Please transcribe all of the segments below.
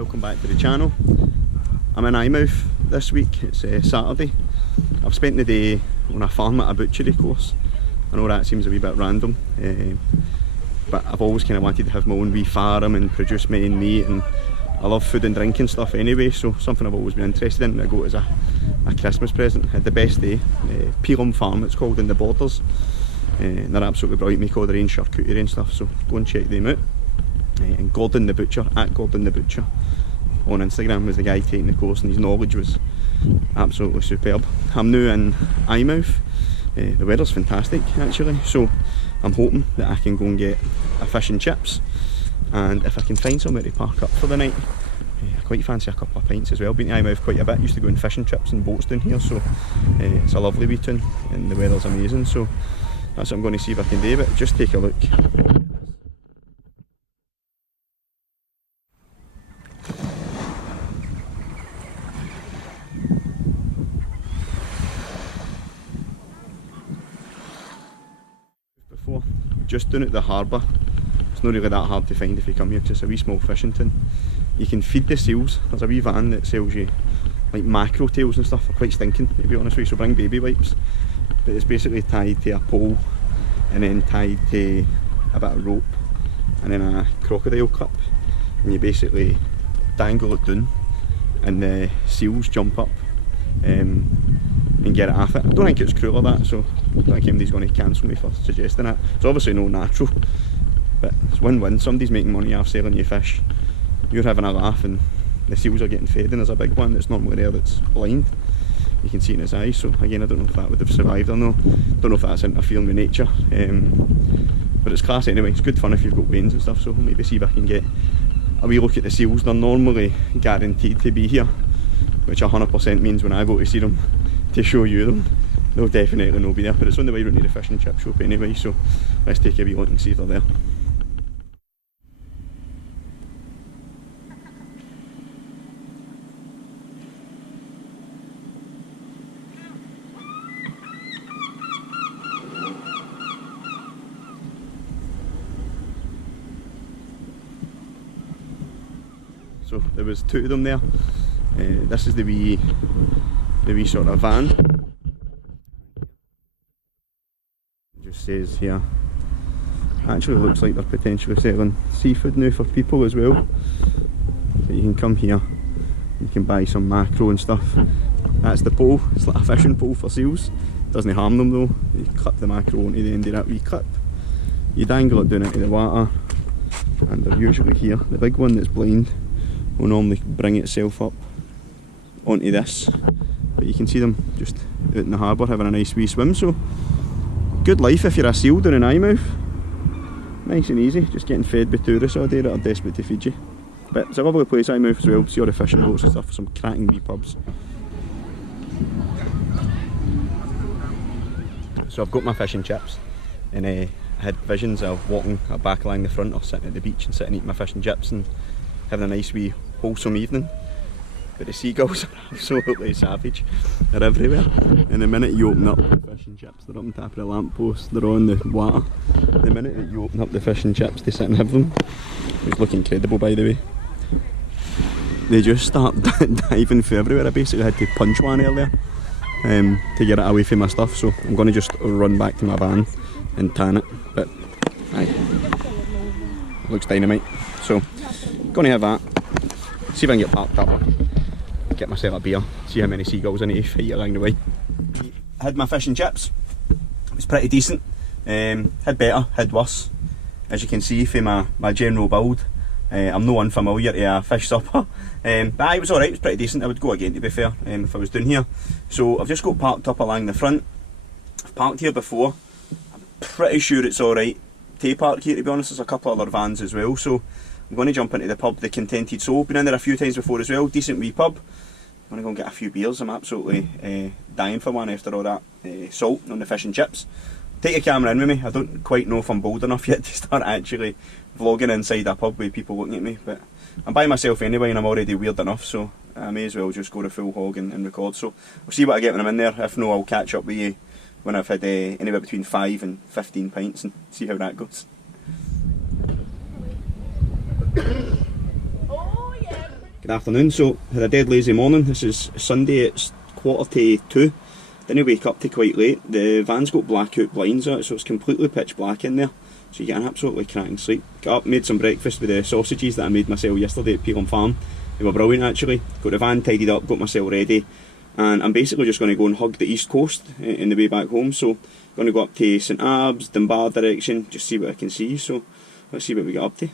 welcome back to the channel. I'm in Eyemouth this week. It's Saturday. I've spent the day on a farm at a butchery course. I know that seems a wee bit random, but I've always kind of wanted to have my own wee farm and produce my own meat, and I love food and drink and stuff anyway, so something I've always been interested in. I got as a Christmas present. I had the best day. Pelham Farm it's called, in the Borders. And they're absolutely brilliant, make all their own charcuterie and stuff, so go and check them out. And Gordon the Butcher, at Gordon the Butcher on Instagram, was the guy taking the course, and his knowledge was absolutely superb. I'm now in Eyemouth. The weather's fantastic actually, so I'm hoping that I can go and get a fish and chips, and if I can find somewhere to park up for the night. I quite fancy a couple of pints as well. Been to Eyemouth quite a bit, used to go in fish and chips and boats down here, so it's a lovely wee town and the weather's amazing, so that's what I'm going to see if I can do, but just take a look. Before, just down at the harbour, it's not really that hard to find if you come here because it's a wee small fishing town. You can feed the seals. There's a wee van that sells you like mackerel tails and stuff. They're quite stinking, to be honest with you, so bring baby wipes. But it's basically tied to a pole and then tied to a bit of rope and then a crocodile clip, and you basically dangle it down and the seals jump up and get it off it. I don't think it's cruel or that, so I don't think anybody's going to cancel me for suggesting that. It's obviously no natural, but it's win-win. Somebody's making money off selling you fish, you're having a laugh, and the seals are getting fed, and there's a big one that's normally there that's blind. You can see in his eyes, so again I don't know if that would have survived or no. Don't know if that's interfering with nature, but it's class anyway. It's good fun if you've got wains and stuff, so maybe see if I can get a wee look at the seals. They're normally guaranteed to be here, which 100% means when I go to see them to show you them, they'll definitely not be there, but it's on the way round to the fish and chip shop anyway, so let's take a wee look and see if they're there. So there was two of them there. This is the wee sort of van. It just says here, actually looks like they're potentially selling seafood now for people as well. So you can come here, you can buy some mackerel and stuff. That's the pole, it's like a fishing pole for seals. Doesn't harm them though. You clip the mackerel onto the end of that wee clip. You dangle it down into the water, and they're usually here. The big one that's blind will normally bring itself up onto this, but you can see them just out in the harbour having a nice wee swim, so good life if you're a seal down in Eyemouth. Nice and easy, just getting fed by tourists all day that are desperate to feed you. But it's a lovely place, Eyemouth, as well. See all the fishing boats and stuff, some cracking wee pubs. So I've got my fish and chips, and I had visions of walking back along the front or sitting at the beach and sitting eating my fish and chips and having a nice wee wholesome evening. But the seagulls are absolutely savage. They're everywhere. And the minute you open up the fish and chips, they're up on top of the lamppost, they're on the water. The minute that you open up the fish and chips to sit and have them, which look incredible by the way, they just start diving for everywhere. I basically had to punch one earlier to get it away from my stuff, so I'm going to just run back to my van and tan it. But aye, it looks dynamite. So going to have that, see if I can get parked up, get myself a beer, see how many seagulls I need to fight along the way. I had my fish and chips, it was pretty decent. Had better, had worse. As you can see from my general build, I'm no unfamiliar to a fish supper, but it was alright, it was pretty decent. I would go again, to be fair, if I was down here. So I've just got parked up along the front. I've parked here before, I'm pretty sure it's alright to park here, to be honest. There's a couple other vans as well, so I'm going to jump into the pub, the Contented Soul. Been in there a few times before as well, decent wee pub. I'm going to go and get a few beers. I'm absolutely dying for one after all that salt on the fish and chips. Take a camera in with me. I don't quite know if I'm bold enough yet to start actually vlogging inside a pub with people looking at me, but I'm by myself anyway and I'm already weird enough, so I may as well just go to full hog and record. So we'll see what I get when I'm in there. If no, I'll catch up with you when I've had anywhere between 5 and 15 pints and see how that goes. Oh yeah, Good afternoon. So, had a dead lazy morning. This is Sunday, it's 1:45. Didn't wake up till quite late. The van's got blackout blinds on it, so it's completely pitch black in there. So you get an absolutely cracking sleep. Got up, made some breakfast with the sausages that I made myself yesterday at Peelham Farm. They were brilliant actually. Got the van tidied up, got myself ready. And I'm basically just going to go and hug the east coast in the way back home. So, going to go up to St Abbs, Dunbar direction, just see what I can see. So, let's see what we get up to.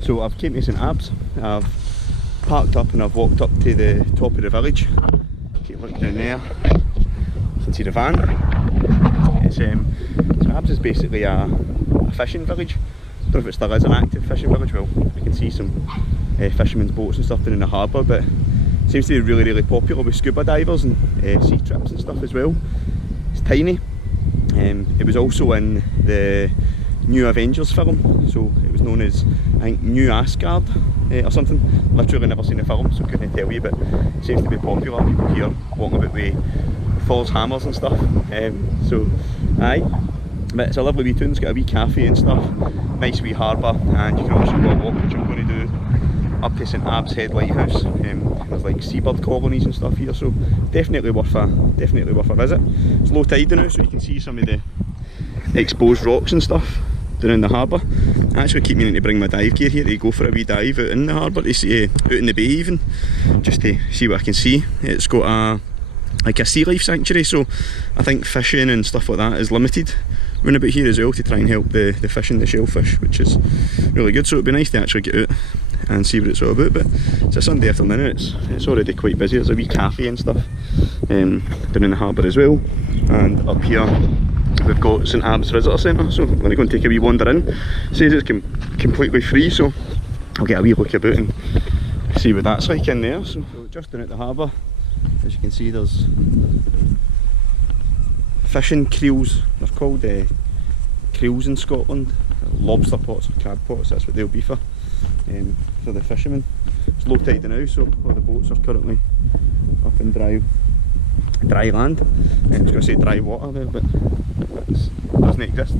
So I've came to St Abbs, I've parked up and I've walked up to the top of the village. Keep looking down there, you can see the van. St Abbs is basically a fishing village. I don't know if it still is an active fishing village. Well, you can see some fishermen's boats and stuff down in the harbour, but it seems to be really, really popular with scuba divers and sea trips and stuff as well. It's tiny. It was also in the New Avengers film, so it was known as, I think, New Asgard or something. Literally never seen the film, so couldn't tell you, but it seems to be popular. People here walking about with Thor's hammers and stuff. So, aye, but it's a lovely wee town. It's got a wee cafe and stuff, nice wee harbour, and you can also go a walk, which I'm going to do, up to St Abbs Head Lighthouse. There's like seabird colonies and stuff here, so definitely worth a visit. It's low tide now, so you can see some of the exposed rocks and stuff down in the harbour. I actually keep meaning to bring my dive gear here to go for a wee dive out in the harbour, to see, out in the bay even, just to see what I can see. It's got like a sea life sanctuary, so I think fishing and stuff like that is limited round about here as well, to try and help the fish and the shellfish, which is really good. So it'd be nice to actually get out and see what it's all about. But it's a Sunday afternoon, it's already quite busy. There's a wee cafe and stuff down in the harbour as well, and up here we've got St Abbs Visitor Centre, so I'm going to go and take a wee wander in. It says it's completely free, so I'll get a wee look about and see what that's like in there. So just down at the harbour, as you can see, there's fishing creels. They're called creels in Scotland. Lobster pots or crab pots, that's what they'll be for the fishermen. It's low tide now, so all the boats are currently up in dry land. I was going to say dry water there, but that doesn't exist.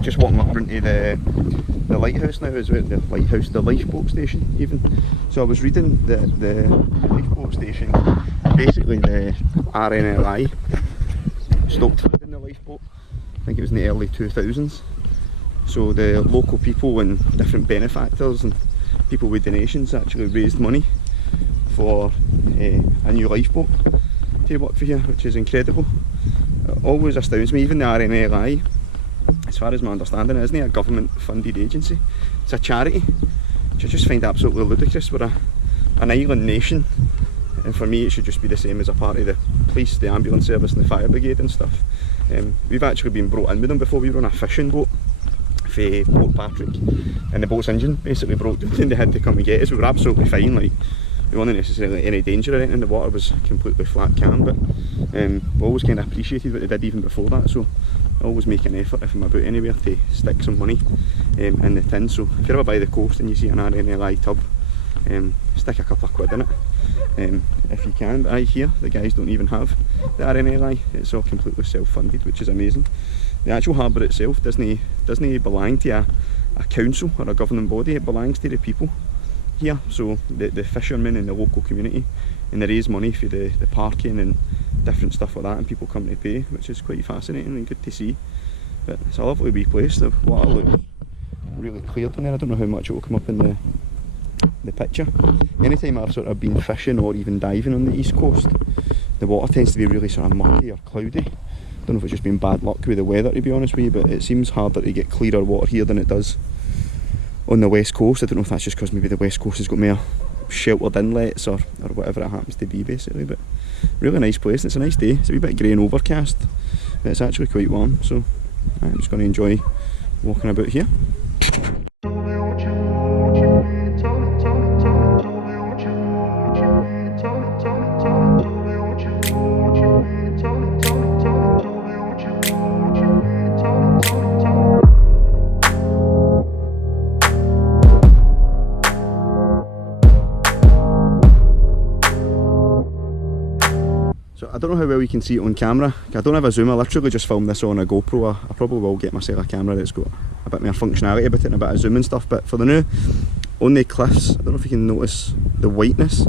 Just walking up into the lighthouse now, is the lighthouse, the lifeboat station even. So I was reading the lifeboat station, basically the RNLI stopped flooding the lifeboat. I think it was in the early 2000s. So the local people and different benefactors and people with donations actually raised money for a new lifeboat to work for here, which is incredible. It always astounds me, even the RNLI, as far as my understanding, isn't it a government funded agency? It's a charity, which I just find absolutely ludicrous. We're an island nation, and for me it should just be the same as a part of the police, the ambulance service and the fire brigade and stuff. We've actually been brought in with them before. We were on a fishing boat for Port Patrick, and the boat's engine basically broke down and they had to come and get us. We were absolutely fine, like we weren't necessarily any danger or anything. The water was completely flat calm, but we always kind of appreciated what they did even before that. So I always make an effort if I'm about anywhere to stick some money in the tin. So if you're ever by the coast and you see an RNLI tub, stick a couple of quid in it if you can. But here the guys don't even have the RNLI. It's all completely self-funded, which is amazing. The actual harbour itself doesn't belong to a council or a governing body. It belongs to the people here, so the fishermen and the local community, and they raise money for the parking and different stuff like that, and people come to pay, which is quite fascinating and good to see. But it's a lovely wee place. The water looks really clear down there. I don't know how much it will come up in the picture. Anytime I've sort of been fishing or even diving on the east coast, the water tends to be really sort of murky or cloudy. I don't know if it's just been bad luck with the weather, to be honest with you, but it seems harder to get clearer water here than it does on the west coast. I don't know if that's just because maybe the west coast has got sheltered inlets or whatever it happens to be basically. But really nice place, and it's a nice day. It's a wee bit grey and overcast, but it's actually quite warm, so I'm just going to enjoy walking about here. So I don't know how well you can see it on camera. I don't have a zoom, I literally just filmed this on a GoPro. I probably will get myself a camera that's got a bit more functionality about it and a bit of zoom and stuff, but for the now, on the cliffs, I don't know if you can notice the whiteness.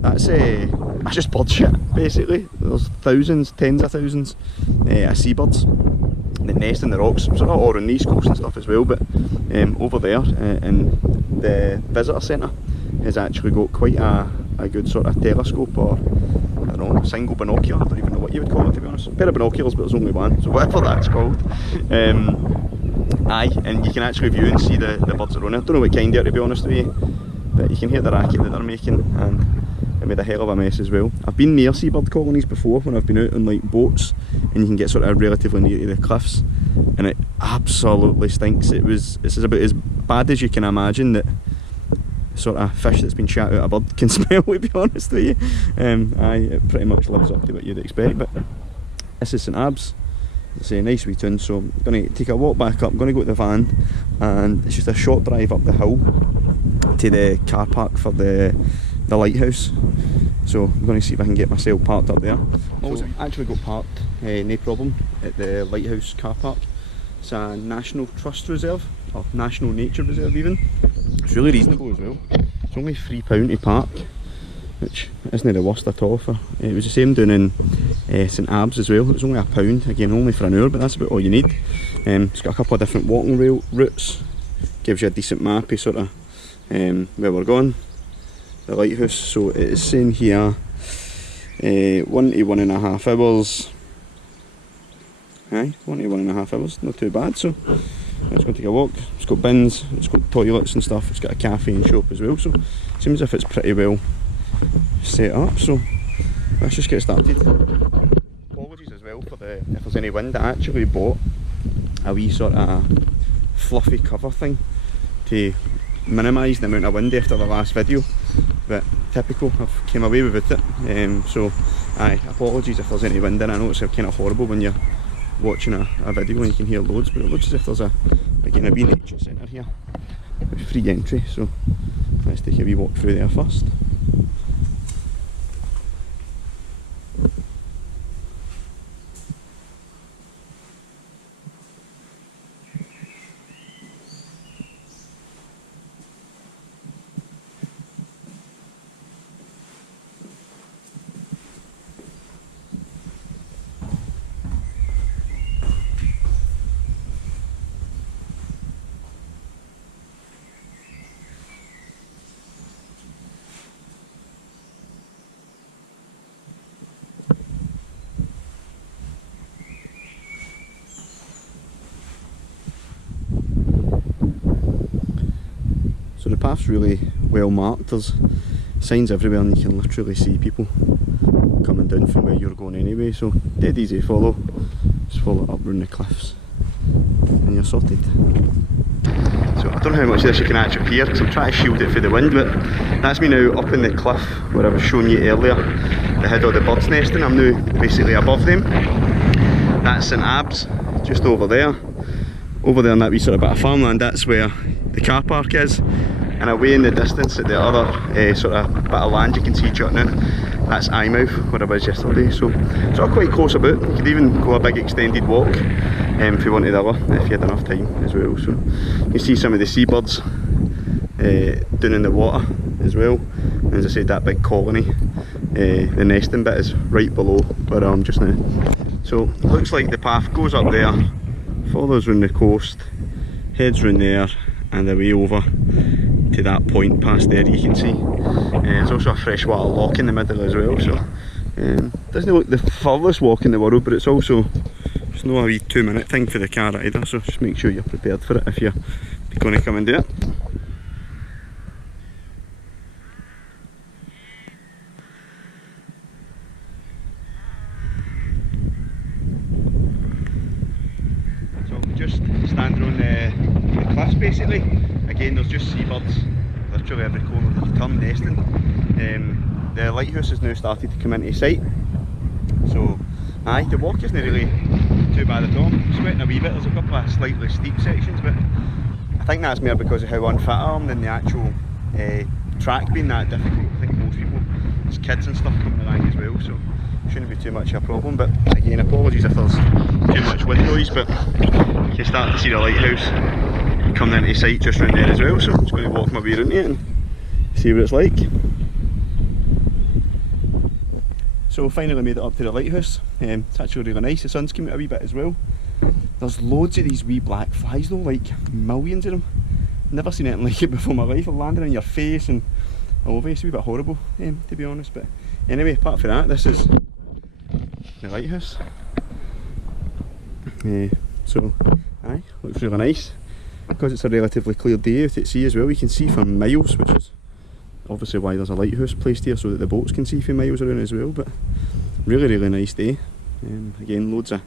That's just bird shit, basically. There's thousands, tens of thousands of seabirds that nest in the rocks, sort of all on the east coast and stuff as well, but over there in the visitor centre has actually got quite a good sort of telescope, or I don't know, single binocular, I don't even know what you would call it to be honest. A pair of binoculars, but there's only one, so whatever that's called. Aye, and you can actually view and see the birds that are on there. I don't know what kind they are, to be honest with you, but you can hear the racket that they're making, and it made a hell of a mess as well. I've been near seabird colonies before when I've been out on like boats, and you can get sort of relatively near to the cliffs, and it absolutely stinks. It's about as bad as you can imagine that sort of fish that's been shot out a bird can smell, to be honest with you. Aye, it pretty much lives up to what you'd expect. But this is St Abbs. It's a nice wee tune, so I'm going to take a walk back up. I'm going to go to the van, and it's just a short drive up the hill to the car park for the lighthouse. So I'm going to see if I can get myself parked up there. So I actually got parked, no problem, at the lighthouse car park. It's a National Trust Reserve, or National Nature Reserve even. It's really reasonable as well. It's only £3 to park, which isn't the worst at all. It was the same down in St Abbs as well. It was only £1, again only for an hour, but that's about all you need. It's got a couple of different walking routes, gives you a decent map of sort of where we're going. The lighthouse, so it is saying here 1 to 1.5 hours. Aye, 1 to 1.5 hours, not too bad. So let's go take a walk. It's got bins, it's got toilets and stuff, it's got a cafe and shop as well, so it seems as if it's pretty well set up. So let's just get started. Apologies as well for if there's any wind. I actually bought a wee sort of fluffy cover thing to minimise the amount of wind after the last video, but typical, I've came away with it. So aye, apologies if there's any wind in. I know it's kind of horrible when you're watching a video and you can hear loads, but it looks as if there's again a wee nature centre here with free entry, so let's take a wee walk through there first. So the path's really well marked, there's signs everywhere and you can literally see people coming down from where you're going anyway, so dead easy to follow. Just follow it up around the cliffs and you're sorted. So I don't know how much of this you can actually hear because I'm trying to shield it from the wind, but that's me now up in the cliff where I was showing you earlier. They had all the birds nesting, I'm now basically above them. That's St Abbs, just over there. Over there in that wee sort of bit of farmland, that's where the car park is, and away in the distance at the other sort of bit of land you can see jutting in, that's Eyemouth, where I was yesterday. So it's all quite close about. You could even go a big extended walk if you wanted ever, if you had enough time as well. So you can see some of the seabirds down in the water as well, and as I said, that big colony, the nesting bit is right below where I am just now. So it looks like the path goes up there, follows round the coast, heads round there and away over to that point past there you can see. There's also a freshwater lock in the middle as well, so doesn't look the furthest walk in the world, but it's also just not a wee 2-minute thing for the car either, so just make sure you're prepared for it if you're going to come and do it. on the cliffs basically. Again, there's just seabirds literally every corner that you turn nesting. The lighthouse has now started to come into sight, so aye, the walk isn't really too bad at all. I'm sweating a wee bit. There's a couple of slightly steep sections, but I think that's more because of how unfit I am than the actual track being that difficult. I think most people, there's kids and stuff coming along as well, so shouldn't be too much of a problem. But again, apologies if there's too much wind noise, but you can start to see the lighthouse coming into sight just round there as well, so I'm just going to walk my way around it and see what it's like. So finally made it up to the lighthouse. It's actually really nice. The sun's come out a wee bit as well. There's loads of these wee black flies though, like millions of them. Never seen anything like it before in my life. They're landing on your face and all over you. It's a wee bit horrible, to be honest. But anyway, apart from that, this is the lighthouse. So aye, looks really nice. Because it's a relatively clear day out at sea as well, you can see for miles, which is obviously why there's a lighthouse placed here, so that the boats can see for miles around as well. But really nice day. Again, loads of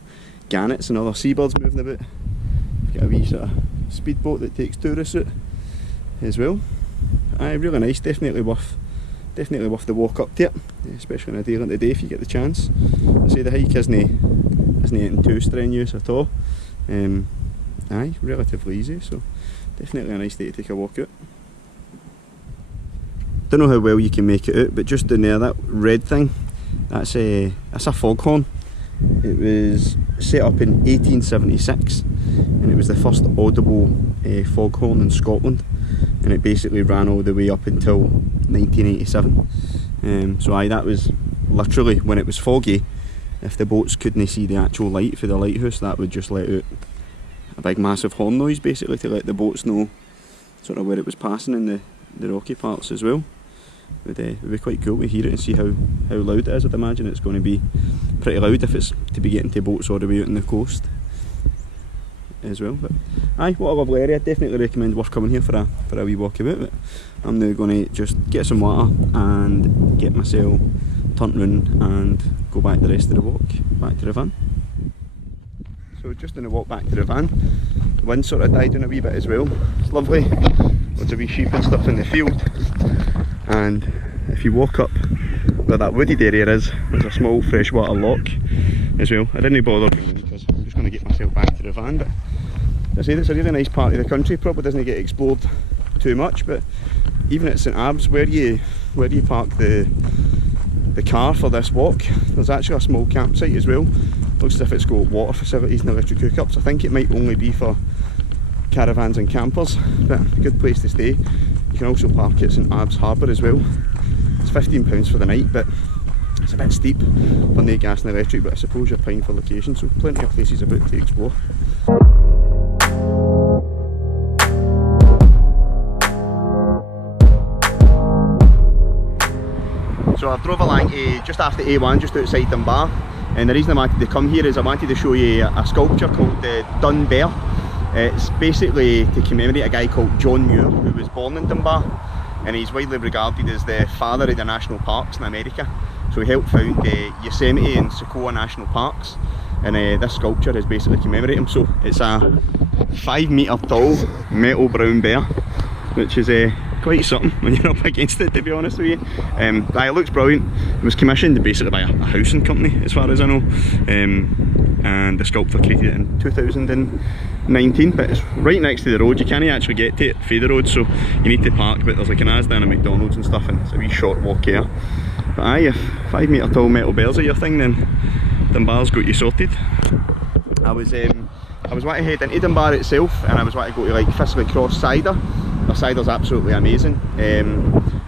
gannets and other seabirds moving about. You've got a wee sort of speedboat that takes tourists out as well. Aye, really nice. Definitely worth the walk up to it, especially on a day like today if you get the chance. I say the hike isn't anything too strenuous at all. Aye, relatively easy, so definitely a nice day to take a walk out. Don't know how well you can make it out, but just down there, that red thing, that's a foghorn. It was set up in 1876, and it was the first audible foghorn in Scotland, and it basically ran all the way up until 1987. So aye, that was literally when it was foggy. If the boats couldn't see the actual light for the lighthouse, that would just let out a big massive horn noise basically to let the boats know sort of where it was passing in the rocky parts as well. It would be quite cool to hear it and see how loud it is. I'd imagine it's going to be pretty loud if it's to be getting to boats all the way out on the coast as well. But aye, what a lovely area. Definitely recommend worth coming here for a wee walk about. But I'm now going to just get some water and get myself turned round and go back the rest of the walk back to the van. So just on the walk back to the van, the wind sort of died down a wee bit as well. It's lovely, loads of wee sheep and stuff in the field, and if you walk up where that wooded area is, there's a small freshwater lock as well. I didn't bother because I'm just going to get myself back to the van, but I say it's a really nice part of the country. Probably doesn't get explored too much, but even at St Abbs, where you park the car for this walk, there's actually a small campsite as well. Looks as if it's got water facilities and electric hookups. I think it might only be for caravans and campers, but a good place to stay. You can also park at St Abbs Harbour as well. It's £15 for the night, but it's a bit steep for no gas and electric, but I suppose you're paying for location, so plenty of places about to explore. So I drove along just after A1, just outside Dunbar, and the reason I wanted to come here is I wanted to show you a sculpture called the Dun Bear. It's basically to commemorate a guy called John Muir, who was born in Dunbar, and he's widely regarded as the father of the national parks in America. So he helped found Yosemite and Sequoia National Parks, and this sculpture is basically commemorating him. So it's a 5 metre tall metal brown bear, which is quite something when you're up against it, to be honest with you. It looks brilliant. It was commissioned basically by a housing company, as far as I know, and the sculptor created it in 2019, but it's right next to the road. You can't actually get to it through the road, so you need to park, but there's like an Asda and a McDonald's and stuff, and it's a wee short walk here. But aye, if 5 metre tall metal bears are your thing, then Dunbar's got you sorted. I was wanting to head into Dunbar itself, and I was wanting to go to like Fistley Cross Cider. The cider's absolutely amazing,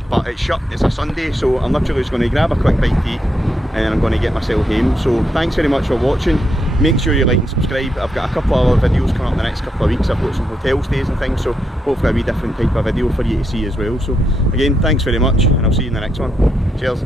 but it's shut, it's a Sunday, so I'm literally just going to grab a quick bite to eat and then I'm going to get myself home. So thanks very much for watching. Make sure you like and subscribe. I've got a couple of other videos coming up in the next couple of weeks. I've got some hotel stays and things, so hopefully a wee different type of video for you to see as well. So again, thanks very much, and I'll see you in the next one. Cheers.